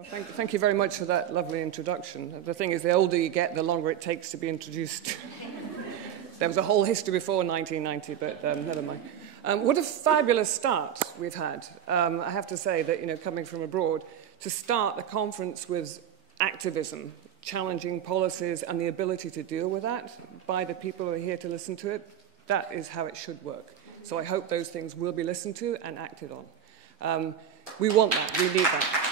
Well, thank you very much for that lovely introduction. The thing is, the older you get, the longer it takes to be introduced. There was a whole history before 1990, but never mind. What a fabulous start we've had. I have to say that, you know, coming from abroad, to start a conference with activism, challenging policies, and the ability to deal with that by the people who are here to listen to it, that is how it should work. So I hope those things will be listened to and acted on. We want that. We need that.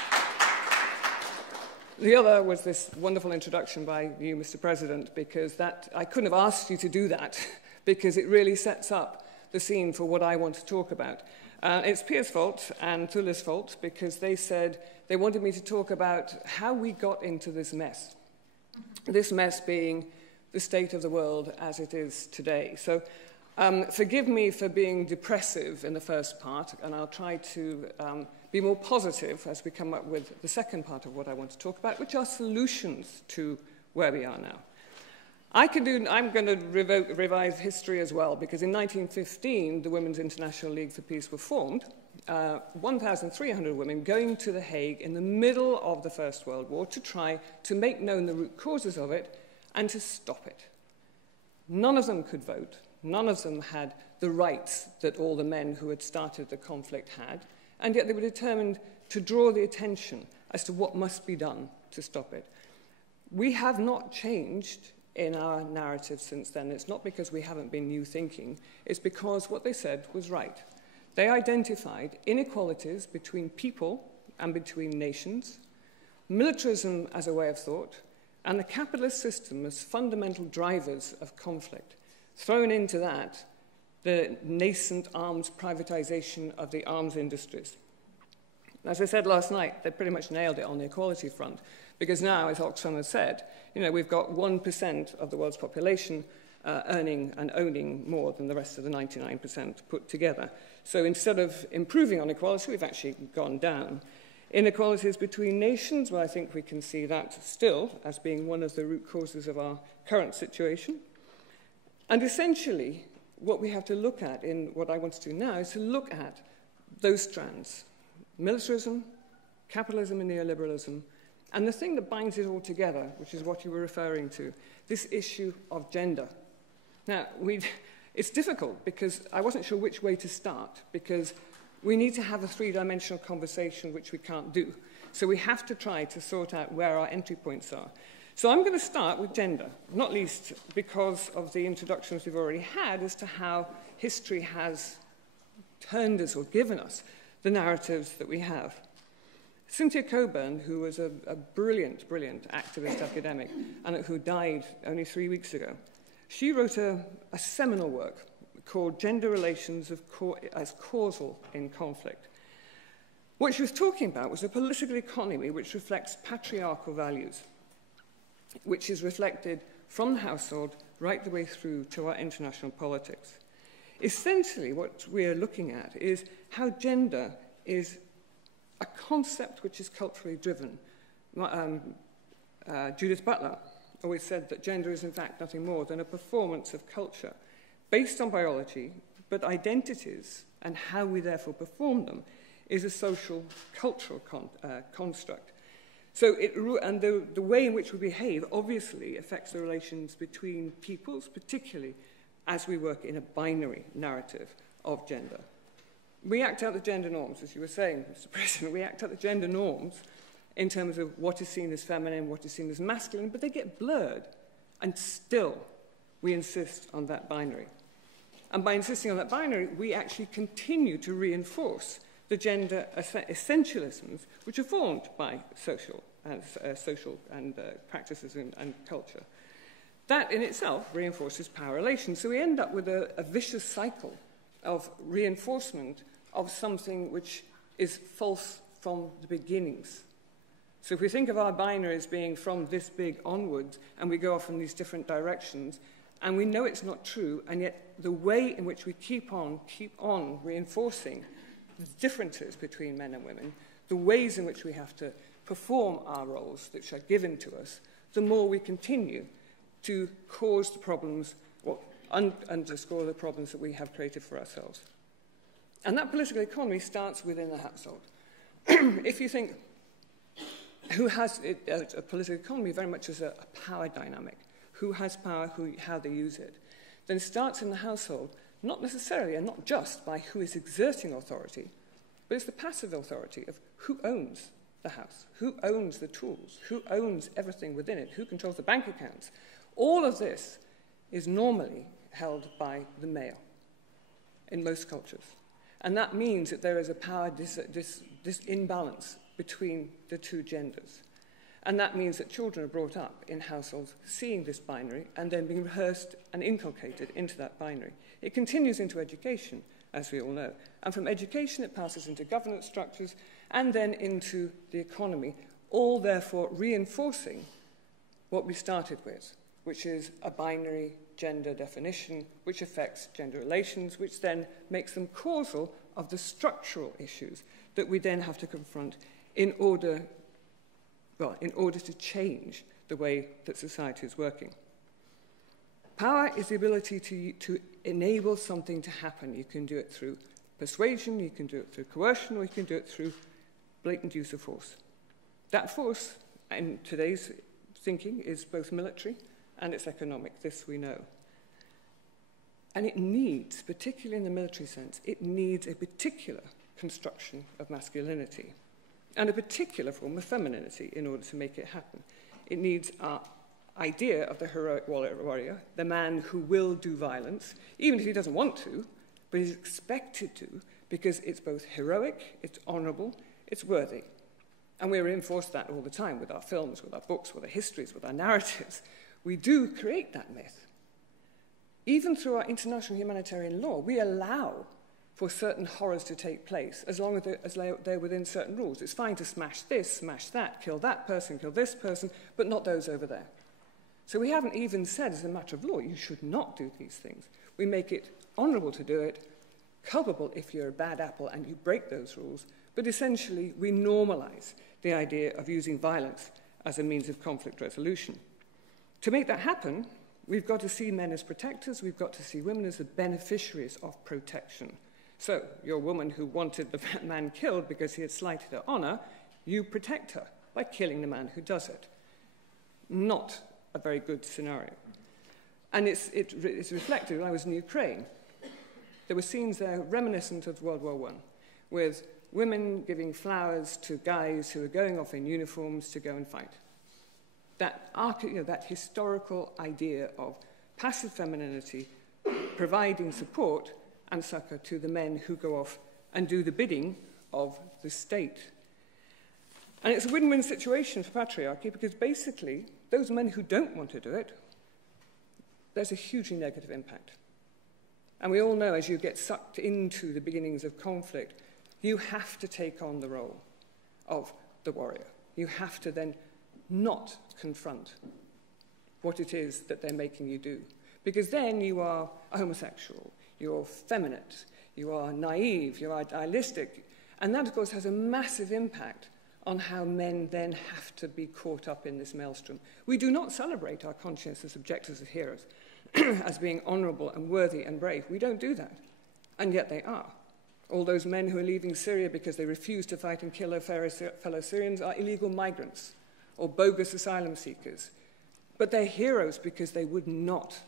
The other was this wonderful introduction by you, Mr. President, because that I couldn't have asked you to do that because it really sets up the scene for what I want to talk about. It's Pia's fault and Thule's fault because they said they wanted me to talk about how we got into this mess being the state of the world as it is today. So forgive me for being depressive in the first part, and I'll try to be more positive as we come up with the second part of what I want to talk about, which are solutions to where we are now. I'm going to revise history as well, because in 1915, the Women's International League for Peace were formed, 1,300 women going to The Hague in the middle of the First World War to try to make known the root causes of it and to stop it. None of them could vote. None of them had the rights that all the men who had started the conflict had, and yet they were determined to draw the attention as to what must be done to stop it. We have not changed in our narrative since then. It's not because we haven't been new thinking, it's because what they said was right. They identified inequalities between people and between nations, militarism as a way of thought, and the capitalist system as fundamental drivers of conflict. Thrown into that, the nascent arms privatization of the arms industries. As I said last night, they pretty much nailed it on the equality front, because now, as Oxfam has said, you know, we've got 1% of the world's population earning and owning more than the rest of the 99% put together. So instead of improving on equality, we've actually gone down. Inequalities between nations, well, I think we can see that still as being one of the root causes of our current situation. And essentially, what we have to look at in what I want to do now is to look at those strands: militarism, capitalism and neoliberalism, and the thing that binds it all together, which is what you were referring to, this issue of gender. Now, it's difficult because I wasn't sure which way to start, because we need to have a three-dimensional conversation, which we can't do. So we have to try to sort out where our entry points are. So I'm going to start with gender, not least because of the introductions we've already had as to how history has turned us or given us the narratives that we have. Cynthia Cockburn, who was a brilliant, brilliant activist academic and who died only 3 weeks ago, she wrote a seminal work called Gender Relations as Causal in Conflict. What she was talking about was a political economy which reflects patriarchal values, which is reflected from the household right the way through to our international politics. Essentially, what we are looking at is how gender is a concept which is culturally driven. Judith Butler always said that gender is in fact nothing more than a performance of culture based on biology, but identities and how we therefore perform them is a social, cultural construct. So the way in which we behave obviously affects the relations between peoples, particularly as we work in a binary narrative of gender. We act out the gender norms, as you were saying, Mr. President. We act out the gender norms in terms of what is seen as feminine, what is seen as masculine, but they get blurred, and still we insist on that binary. And by insisting on that binary, we actually continue to reinforce the gender essentialisms which are formed by social practices and culture. That in itself reinforces power relations. So we end up with a vicious cycle of reinforcement of something which is false from the beginnings. So if we think of our binary as being from this big onwards, and we go off in these different directions, and we know it's not true, and yet the way in which we keep on reinforcing the differences between men and women, the ways in which we have to perform our roles which are given to us, the more we continue to cause the problems, or underscore the problems that we have created for ourselves. And that political economy starts within the household. If you think who has a political economy very much as a power dynamic. Who has power, how they use it. Then it starts in the household, not necessarily and not just by who is exerting authority, but it's the passive authority of who owns the house, who owns the tools, who owns everything within it, who controls the bank accounts. All of this is normally held by the male in most cultures. And that means that there is a power this imbalance between the two genders. And that means that children are brought up in households seeing this binary and then being rehearsed and inculcated into that binary. It continues into education, as we all know. And from education, it passes into governance structures and then into the economy, all therefore reinforcing what we started with, which is a binary gender definition, which affects gender relations, which then makes them causal of the structural issues that we then have to confront in order to change the way that society is working. Power is the ability to enable something to happen. You can do it through persuasion, you can do it through coercion, or you can do it through blatant use of force. That force, in today's thinking, is both military and it's economic. This we know. And it needs, particularly in the military sense, it needs a particular construction of masculinity and a particular form of femininity in order to make it happen. It needs our idea of the heroic warrior, the man who will do violence, even if he doesn't want to, but he's expected to, because it's both heroic, it's honourable, it's worthy. And we reinforce that all the time with our films, with our books, with our histories, with our narratives. We do create that myth. Even through our international humanitarian law, we allow for certain horrors to take place as long as they're within certain rules. It's fine to smash this, smash that, kill that person, kill this person, but not those over there. So we haven't even said as a matter of law, you should not do these things. We make it honourable to do it, culpable if you're a bad apple and you break those rules, but essentially we normalise the idea of using violence as a means of conflict resolution. To make that happen, we've got to see men as protectors, we've got to see women as the beneficiaries of protection. So, your woman who wanted the man killed because he had slighted her honour, you protect her by killing the man who does it. Not a very good scenario. And it's reflected when I was in Ukraine. There were scenes there reminiscent of World War I, with women giving flowers to guys who were going off in uniforms to go and fight. That historical idea of passive femininity providing support and succor to the men who go off and do the bidding of the state. And it's a win-win situation for patriarchy because basically those men who don't want to do it, there's a hugely negative impact. And we all know as you get sucked into the beginnings of conflict, you have to take on the role of the warrior. You have to then not confront what it is that they're making you do. Because then you are a homosexual, you're feminine, you are naive, you are idealistic. And that, of course, has a massive impact on how men then have to be caught up in this maelstrom. We do not celebrate our conscientious objectives of heroes as being honourable and worthy and brave. We don't do that. And yet they are. All those men who are leaving Syria because they refuse to fight and kill their fellow Syrians are illegal migrants or bogus asylum seekers. But they're heroes because they would not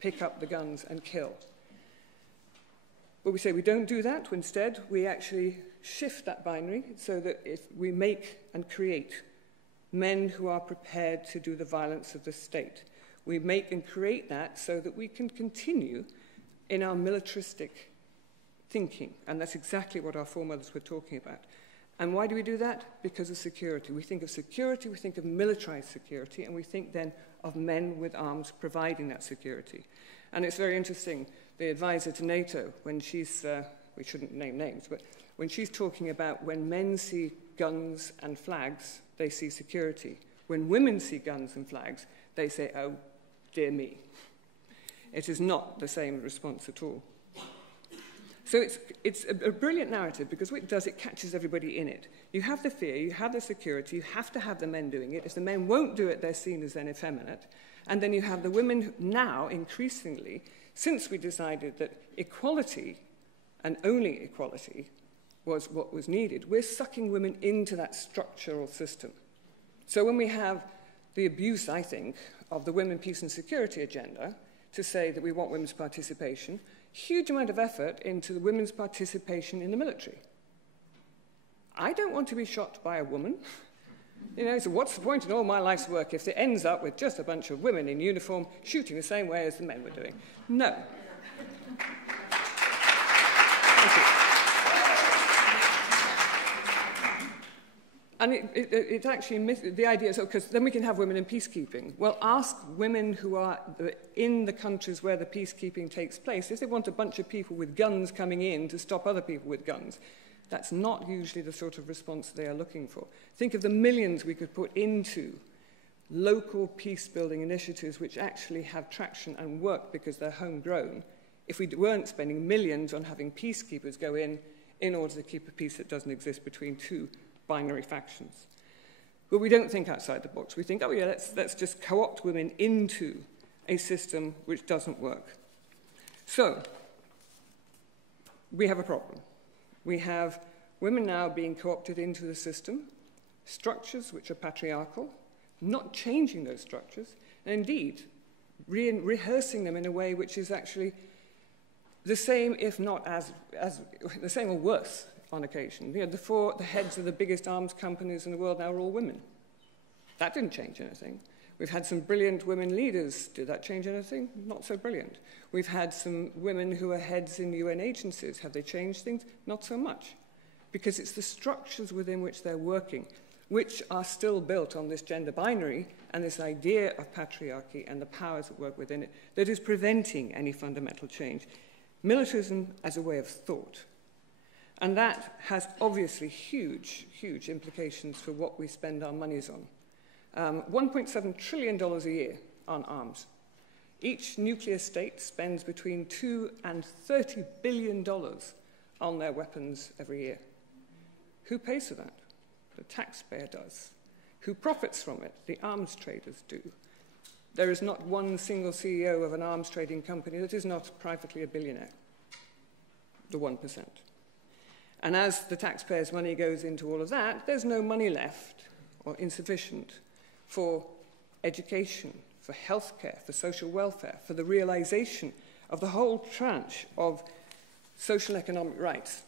pick up the guns and kill. But we say we don't do that. Instead, we actually shift that binary so that if we make and create men who are prepared to do the violence of the state. We make and create that so that we can continue in our militaristic thinking. And that's exactly what our foremothers were talking about. And why do we do that? Because of security. We think of security, we think of militarized security, and we think then of men with arms providing that security. And it's very interesting, the advisor to NATO, when she's, we shouldn't name names, but when she's talking about when men see guns and flags, they see security. When women see guns and flags, they say, oh, dear me. It is not the same response at all. So it's a brilliant narrative because what it does, it catches everybody in it. You have the fear, you have the security, you have to have the men doing it. If the men won't do it, they're seen as then effeminate. And then you have the women now, increasingly, since we decided that equality, and only equality, was what was needed, we're sucking women into that structural system. So when we have the abuse, I think, of the women, peace and security agenda to say that we want women's participation, huge amount of effort into the women's participation in the military. I don't want to be shot by a woman. So what's the point in all my life's work if it ends up with just a bunch of women in uniform shooting the same way as the men were doing? No. And it actually, the idea is, because then we can have women in peacekeeping. Well, ask women who are in the countries where the peacekeeping takes place if they want a bunch of people with guns coming in to stop other people with guns. That's not usually the sort of response they are looking for. Think of the millions we could put into local peace-building initiatives which actually have traction and work because they're homegrown, if we weren't spending millions on having peacekeepers go in order to keep a peace that doesn't exist between two binary factions. But we don't think outside the box. We think, oh yeah, let's just co-opt women into a system which doesn't work. So, we have a problem. We have women now being co-opted into the system, structures which are patriarchal, not changing those structures, and indeed rehearsing them in a way which is actually the same, if not as the same or worse on occasion. The heads of the biggest arms companies in the world now are all women. That didn't change anything. We've had some brilliant women leaders. Did that change anything? Not so brilliant. We've had some women who are heads in UN agencies. Have they changed things? Not so much. Because it's the structures within which they're working, which are still built on this gender binary and this idea of patriarchy and the powers that work within it, that is preventing any fundamental change. Militarism as a way of thought. And that has obviously huge, huge implications for what we spend our monies on. $1.7 trillion a year on arms. Each nuclear state spends between $2 and $30 billion on their weapons every year. Who pays for that? The taxpayer does. Who profits from it? The arms traders do. There is not one single CEO of an arms trading company that is not privately a billionaire. The 1%. And as the taxpayers' money goes into all of that, there's no money left, or insufficient, for education, for healthcare, for social welfare, for the realization of the whole tranche of social and economic rights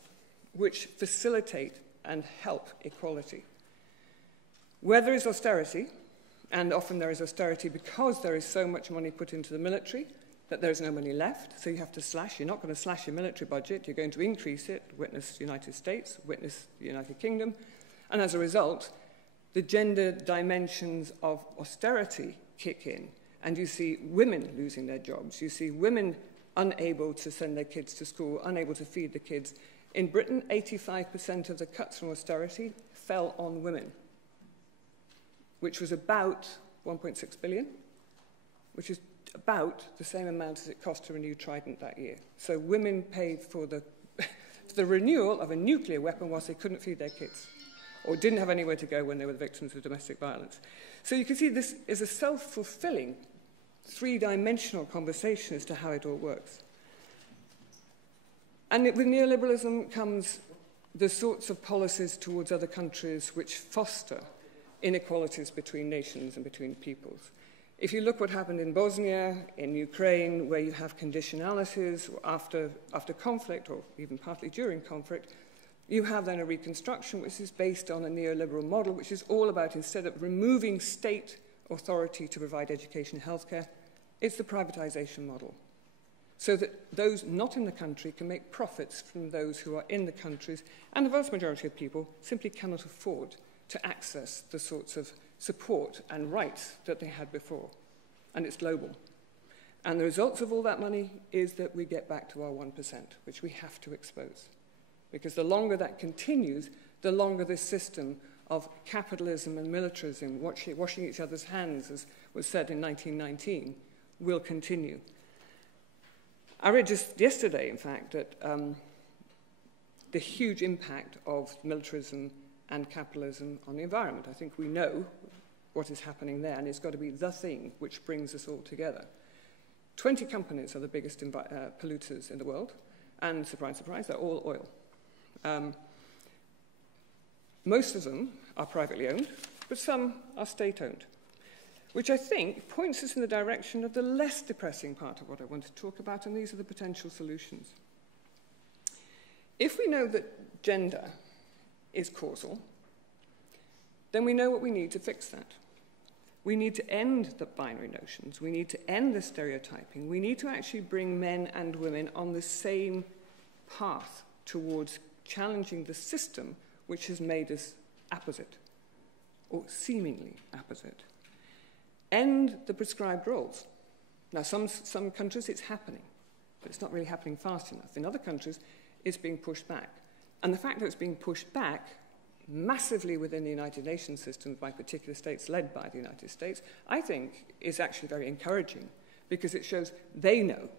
which facilitate and help equality. Where there is austerity, and often there is austerity because there is so much money put into the military that there is no money left, so you have to slash. You're not going to slash your military budget, you're going to increase it, witness the United States, witness the United Kingdom, and as a result, the gender dimensions of austerity kick in, and you see women losing their jobs. You see women unable to send their kids to school, unable to feed the kids. In Britain, 85% of the cuts from austerity fell on women, which was about 1.6 billion, which is about the same amount as it cost to renew Trident that year. So women paid for the renewal of a nuclear weapon whilst they couldn't feed their kids, or didn't have anywhere to go when they were the victims of domestic violence. So you can see this is a self-fulfilling, three-dimensional conversation as to how it all works. And with neoliberalism comes the sorts of policies towards other countries which foster inequalities between nations and between peoples. If you look what happened in Bosnia, in Ukraine, where you have conditionalities after conflict, or even partly during conflict, you have then a reconstruction which is based on a neoliberal model, which is all about, instead of removing state authority to provide education and healthcare, it's the privatization model. So that those not in the country can make profits from those who are in the countries, and the vast majority of people simply cannot afford to access the sorts of support and rights that they had before. And it's global. And the results of all that money is that we get back to our 1%, which we have to expose. Because the longer that continues, the longer this system of capitalism and militarism, washing each other's hands, as was said in 1919, will continue. I read just yesterday, in fact, that the huge impact of militarism and capitalism on the environment. I think we know what is happening there, and it's got to be the thing which brings us all together. 20 companies are the biggest polluters in the world, and surprise, surprise, they're all oil. Most of them are privately owned, but some are state-owned, which I think points us in the direction of the less depressing part of what I want to talk about, and these are the potential solutions. If we know that gender is causal, then we know what we need to fix that. We need to end the binary notions. We need to end the stereotyping. We need to actually bring men and women on the same path towards challenging the system which has made us apposite, or seemingly apposite. End the prescribed roles. Now, some countries it's happening, but it's not really happening fast enough. In other countries, it's being pushed back. And the fact that it's being pushed back massively within the United Nations system by particular states led by the United States, I think is actually very encouraging, because it shows they know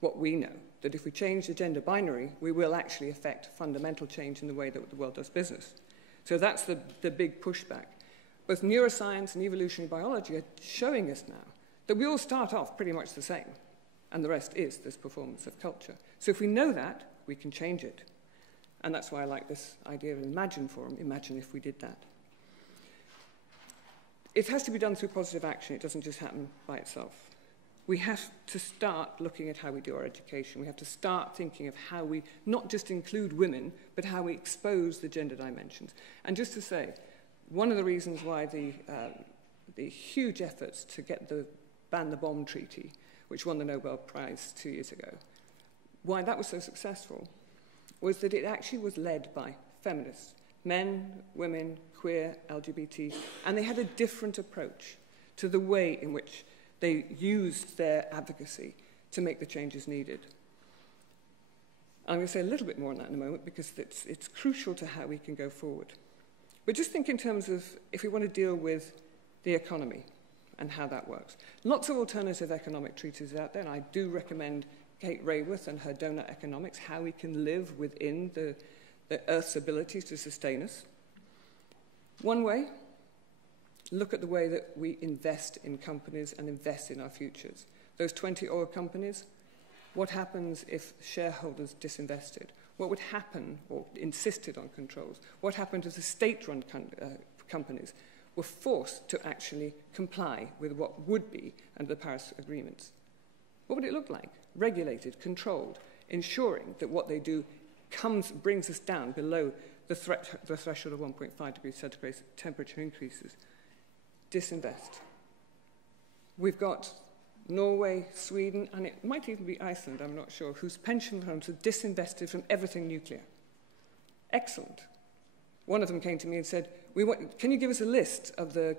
what we know, that if we change the gender binary, we will actually affect fundamental change in the way that the world does business. So that's the big pushback. Both neuroscience and evolutionary biology are showing us now that we all start off pretty much the same, and the rest is this performance of culture. So if we know that, we can change it. And that's why I like this idea of an Imagine Forum. Imagine if we did that. It has to be done through positive action. It doesn't just happen by itself. We have to start looking at how we do our education. We have to start thinking of how we not just include women, but how we expose the gender dimensions. And just to say, one of the reasons why the huge efforts to get the Ban the Bomb Treaty, which won the Nobel Prize 2 years ago, why that was so successful was that it actually was led by feminists, men, women, queer, LGBT, and they had a different approach to the way in which they used their advocacy to make the changes needed. I'm going to say a little bit more on that in a moment, because it's crucial to how we can go forward. But just think in terms of if we want to deal with the economy and how that works. Lots of alternative economic treatises out there, and I do recommend Kate Raworth and her donut economics, how we can live within the Earth's abilities to sustain us. One way, look at the way that we invest in companies and invest in our futures. Those 20 oil companies, what happens if shareholders disinvested? What would happen or insisted on controls? What happened if the state-run companies were forced to actually comply with what would be under the Paris agreements? What would it look like? Regulated, controlled, ensuring that what they do brings us down below the threshold of 1.5 degrees centigrade temperature increases. Disinvest. We've got Norway, Sweden, and it might even be Iceland, I'm not sure, whose pension funds have disinvested from everything nuclear. Excellent. One of them came to me and said, can you give us a list of the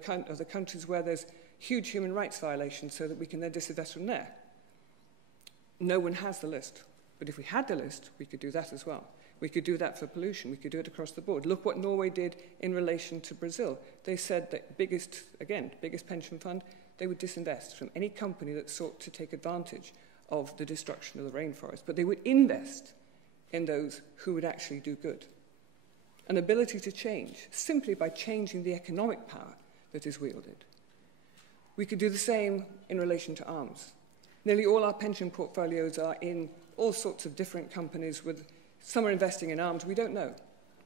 countries where there's huge human rights violations so that we can then disinvest from there? No one has the list. But if we had the list, we could do that as well. We could do that for pollution. We could do it across the board. Look what Norway did in relation to Brazil. They said that biggest pension fund, they would disinvest from any company that sought to take advantage of the destruction of the rainforest. But they would invest in those who would actually do good. An ability to change, simply by changing the economic power that is wielded. We could do the same in relation to arms. Nearly all our pension portfolios are in all sorts of different companies with some are investing in arms. We don't know.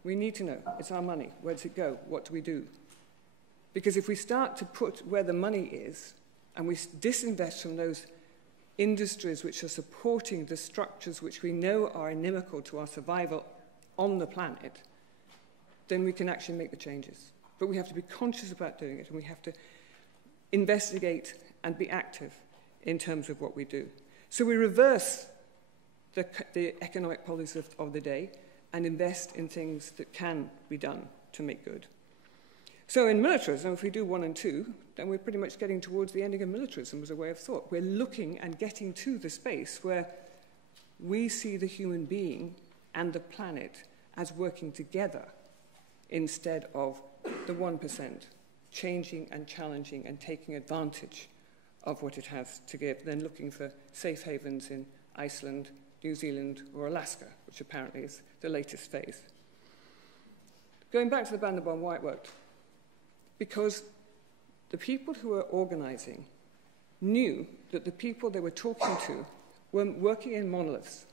We need to know. It's our money. Where does it go? What do we do? Because if we start to put where the money is and we disinvest from those industries which are supporting the structures which we know are inimical to our survival on the planet, then we can actually make the changes. But we have to be conscious about doing it, and we have to investigate and be active in terms of what we do. So we reverse the economic policies of the day and invest in things that can be done to make good. So in militarism, if we do 1 and 2, then we're pretty much getting towards the ending of militarism as a way of thought. We're looking and getting to the space where we see the human being and the planet as working together instead of the 1% changing and challenging and taking advantage of what it has to give, then looking for safe havens in Iceland, New Zealand, or Alaska, which apparently is the latest phase. Going back to the Ban the Bomb, why it worked. Because the people who were organizing knew that the people they were talking to were working in monoliths,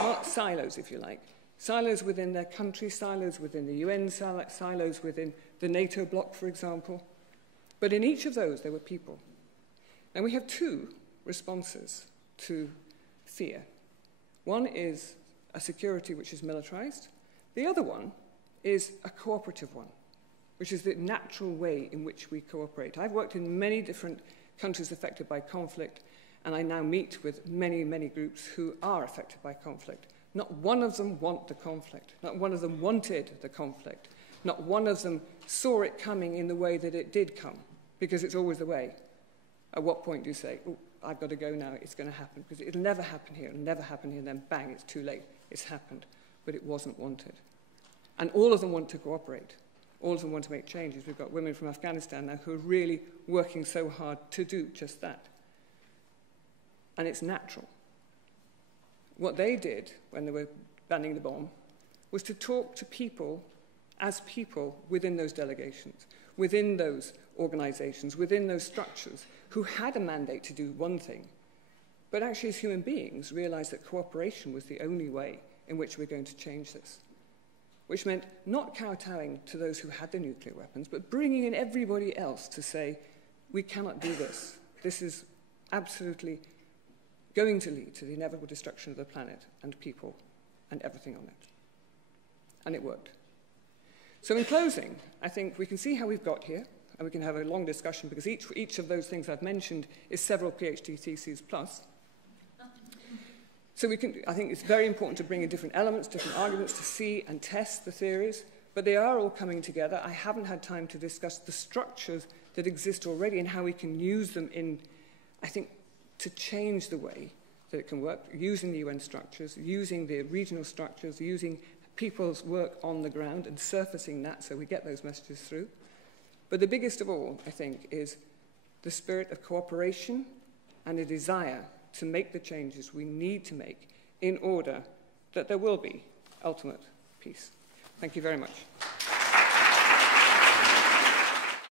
not silos, if you like. Silos within their country, silos within the UN, silos within the NATO bloc, for example. But in each of those, there were people. And we have two responses to fear. One is a security which is militarized. The other one is a cooperative one, which is the natural way in which we cooperate. I've worked in many different countries affected by conflict, and I now meet with many, many groups who are affected by conflict. Not one of them want the conflict. Not one of them wanted the conflict. Not one of them saw it coming in the way that it did come, because it's always the way. At what point do you say, oh, I've got to go now, it's going to happen, because it'll never happen here, it'll never happen here, and then bang, it's too late, it's happened. But it wasn't wanted. And all of them want to cooperate. All of them want to make changes. We've got women from Afghanistan now who are really working so hard to do just that. And it's natural. What they did when they were banning the bomb was to talk to people as people within those delegations, within those organizations, within those structures, who had a mandate to do one thing, but actually as human beings realized that cooperation was the only way in which we're going to change this, which meant not kowtowing to those who had the nuclear weapons, but bringing in everybody else to say, we cannot do this. This is absolutely going to lead to the inevitable destruction of the planet and people and everything on it. And it worked. So in closing, I think we can see how we've got here, and we can have a long discussion, because each of those things I've mentioned is several PhD theses plus. So I think it's very important to bring in different elements, different arguments, to see and test the theories, but they are all coming together. I haven't had time to discuss the structures that exist already and how we can use them in, I think, to change the way that it can work, using the UN structures, using the regional structures, using people's work on the ground and surfacing that so we get those messages through. But the biggest of all, I think, is the spirit of cooperation and a desire to make the changes we need to make in order that there will be ultimate peace. Thank you very much.